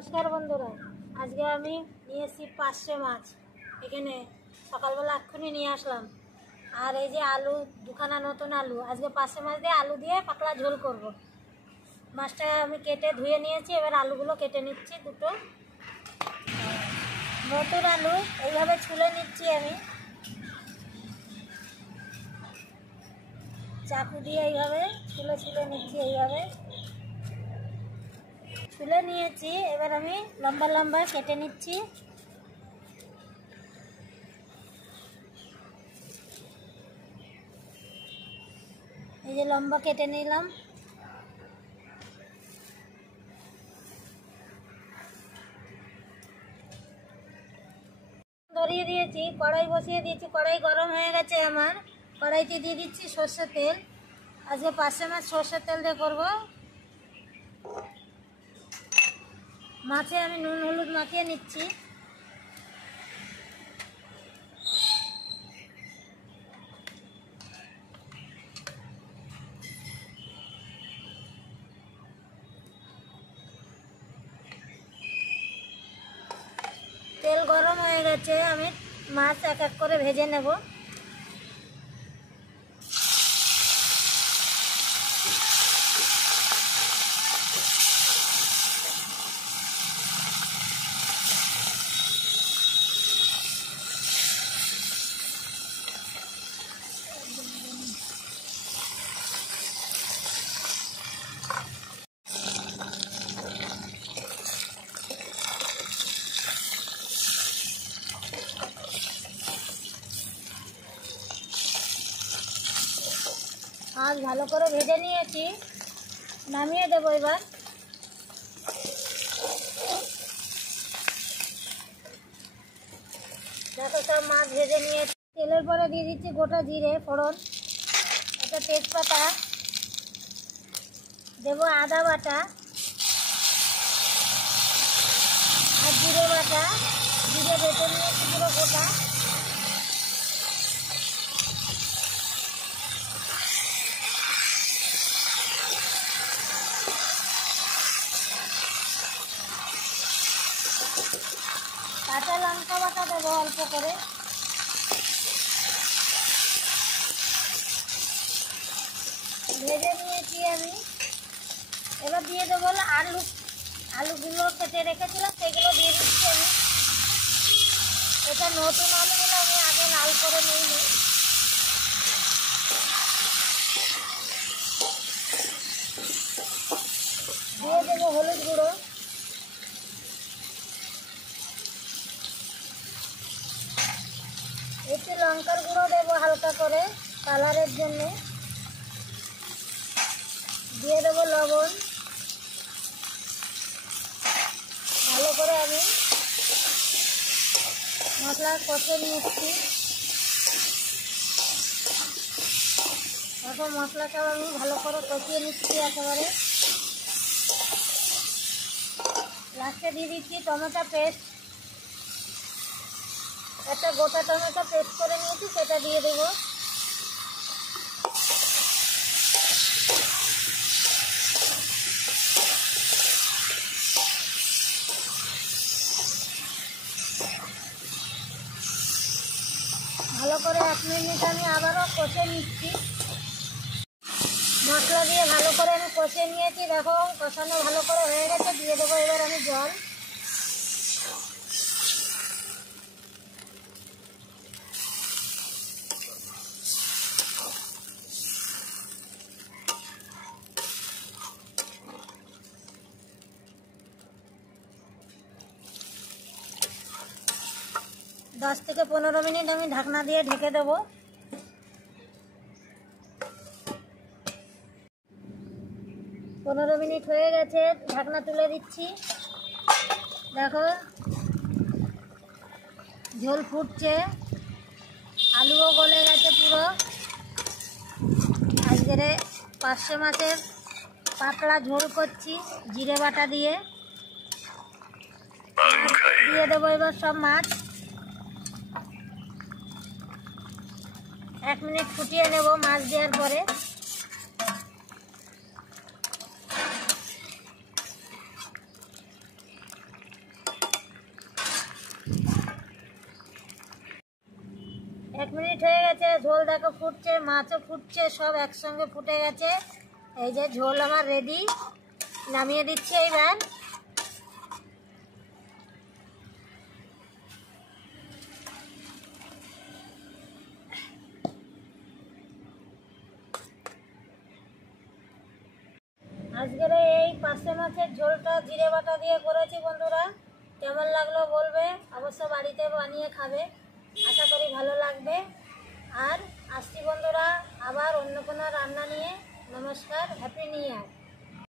নমস্কার বন্ধুরা, আজকে আমি নিয়ে এসেছি পার্শে মাছ। এখানে সকালবেলা এক্ষুনি নিয়ে আসলাম। আর এই যে আলু, দুখানা নতুন আলু, আজকে পার্শে মাছ দিয়ে আলু দিয়ে পাতলা ঝোল করব। মাছটা আমি কেটে ধুয়ে নিয়েছি, এবার আলুগুলো কেটে নিচ্ছি। দুটো নতুন আলু এইভাবে ছুলে নিচ্ছি আমি, চাকু দিয়ে এইভাবে ছুলে নিচ্ছি। এইভাবে ছুলে নিয়েছি, এবার আমি লম্বা লম্বা কেটে নিচ্ছি। এই যে লম্বা কেটে নিলাম। ধরিয়ে দিয়েছি, কড়াই বসিয়ে দিয়েছি, কড়াই গরম হয়ে গেছে আমার। কড়াইতে দিয়ে দিচ্ছি সর্ষের তেল। আজকে পার্শে মাছ সর্ষের তেল দিয়ে করবো। মাছে আমি নুন হলুদ মাখিয়ে নিচ্ছি। তেল গরম হয়ে গেছে, আমি মাছ এক এক করে ভেজে নেব। মাছ ভালো করে ভেজে নিয়েছি, নামিয়ে দেবো এবার। দেখো সব মাছ ভেজে নিয়েছি। তেলের পরে দিয়ে দিচ্ছি গোটা জিরে ফোড়ন, একটা তেজপাতা দেবো, আদা বাটা আর জিরে বাটা। জিরে বেটে নিয়েছি পুরো গোটা। কাঁচা লঙ্কা বাটা দেবো অল্প করে। ভেজে নিয়েছি আমি, এবার দিয়ে দেবো আলুগুলো কেটে রেখেছিলাম, সেগুলো দিয়ে দিচ্ছি আমি। এটা নতুন আলুগুলো আমি আগে লাল করে নিইনি। দিয়ে দেবো হলুদ গুঁড়ো, একটু লঙ্কার গুঁড়ো দেবো হালকা করে কালারের জন্যে। দিয়ে দেবো লবণ। ভালো করে আমি মশলা কষে নিচ্ছি। এখন মশলাটাও আমি ভালো করে কষিয়ে নিচ্ছি একেবারে। লাস্টে দিয়ে দিচ্ছি টমেটো পেস্ট। একটা গোটা টমেটো পেস্ট করে নিয়েছি, সেটা দিয়ে দেবো। ভালো করে 1 মিনিট আমি আবারও কষে নিচ্ছি। মশলা দিয়ে ভালো করে আমি কষে নিয়েছি। দেখো কষানো ভালো করে হয়ে গেছে, দিয়ে দেবো এবার আমি জল। দশ থেকে 15 মিনিট আমি ঢাকনা দিয়ে ঢেকে দেবো। পনেরো মিনিট হয়ে গেছে, ঢাকনা তুলে দিচ্ছি। দেখো ঝোল ফুটছে, আলুও গলে গেছে পুরো। আজকের পার্শে মাছের পাতলা ঝোল করছি জিরে বাটা দিয়ে। দিয়ে দেবো এবার সব মাছ। 1 মিনিট ফুটিয়ে নেব মাছ দেওয়ার পরে। কমপ্লিট হয়ে গেছে। ঝোল দেখো ফুটছে, মাছও ফুটছে, সব একসঙ্গে ফুটে গেছে। এই যে ঝোল আমার রেডি, নামিয়ে দিচ্ছি এইবার। আজকের এই পার্শে মাছের ঝোলটা জিরে বাটা দিয়ে করেছি বন্ধুরা। কেমন লাগলো বলবে, অবশ্য বাড়িতে বানিয়ে খাবে, আশা করি ভালো লাগবে। আর আসছি বন্ধুরা আবার অন্য কোনো রান্না নিয়ে। নমস্কার, হ্যাপি নিউ ইয়ার।